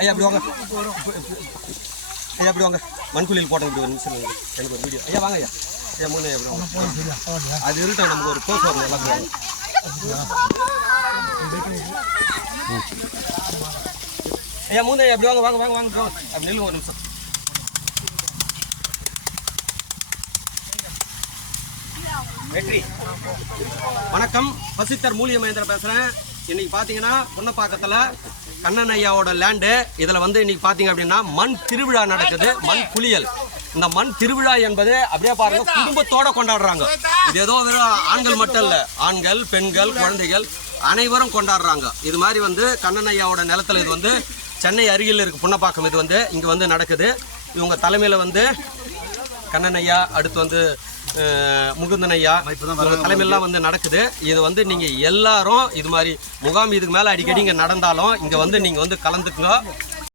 ஐயா அப்படி வாங்க, ஐயா அப்படி வாங்க. மண்குழியில் போட்டோம் இப்படி ஒரு நிமிஷம் எனக்கு ஒரு வீடியோ. ஐயா வாங்க ஐயா. ஐயா மூணு எப்படி வாங்க. அது இருக்கட்டும், நமக்கு ஒரு போஸ் வரணும் எல்லாம். ஐயா மூணு ஐயா அப்படி வாங்க வாங்க வாங்க வாங்க அப்படி நில்லுங்க ஒரு நிமிஷம். வெற்றி. வணக்கம், பசித்தர் மூலிகை மகேந்திரன் பேசுகிறேன். இன்னைக்கு பார்த்தீங்கன்னா புன்னப்பாக்கத்தில் கண்ணன் ஐயாவோட லேண்டு. இதில் வந்து இன்னைக்கு பார்த்தீங்க அப்படின்னா மண் திருவிழா நடக்குது, மண் குளியல். இந்த மண் திருவிழா என்பது அப்படியே பாருங்க குடும்பத்தோட கொண்டாடுறாங்க. இது ஏதோ வெறும் ஆண்கள் மட்டும் இல்லை, ஆண்கள் பெண்கள் குழந்தைகள் அனைவரும் கொண்டாடுறாங்க. இது மாதிரி வந்து கண்ணன் ஐயாவோட நிலத்தில் இது வந்து சென்னை அருகில் இருக்கு புன்னப்பாக்கம். இது வந்து இங்கே வந்து நடக்குது. இவங்க தலைமையில் வந்து கண்ணன் ஐயா, அடுத்து வந்து முகுந்தன் ஐயா தலைமையெல்லாம் வந்து நடக்குது. இது வந்து நீங்கள் எல்லாரும் இது மாதிரி முகாம் இதுக்கு மேலே அடிக்கடி இங்கே நடந்தாலும் இங்கே வந்து நீங்கள் வந்து கலந்துக்குங்க.